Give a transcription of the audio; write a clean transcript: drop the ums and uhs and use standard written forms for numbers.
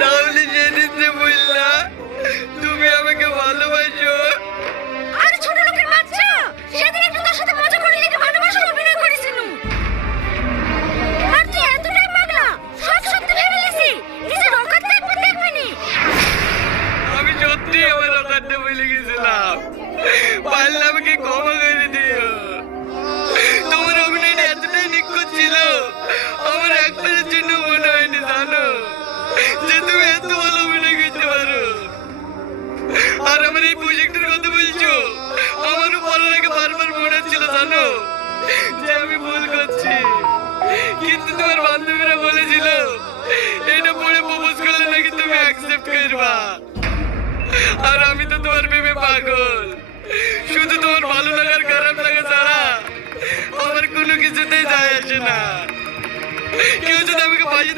তাহলে যেদিন যে বললা তুমি আমাকে ভালোবাসো। আরে ছোট লোকের বাচ্চা, সেদিন একটু তোর সাথে মজা করে লেগে ভালোবাসার অভিনয় করেছিল। আর তুই এতটাই পাগলা, সব সত্যি ভেবে নিয়েছি, নিজের অকাত একবার দেখবি নি। আমি সত্যি আমার অকারটা ভুলে গেছিলাম, পারলে আমাকে ক্ষমা করে দিও। তোমার অভিনয়টা এতটাই নিখুঁত ছিল, আমার একবারের জন্য মনে হয়নি জানো যে তুমি এত ভালো অভিনয় করতে পারো। আর আমার এই প্রজেক্টের কথা বলছো, আমারও ভালো লাগে, বারবার মনে হচ্ছিল জানো যে আমি ভুল করছি। কিন্তু তোমার বান্ধবীরা বলেছিল এটা পড়ে প্রপোজ করলে নাকি তুমি অ্যাকসেপ্ট করবা। আর আমি তো তোমার প্রেমে পাগল, শুধু তোমার ভালো লাগার খারাপ লাগা ছাড়া আমার কোনো কিছুতেই যায় আসে না। কেউ যদি আমাকে বাজে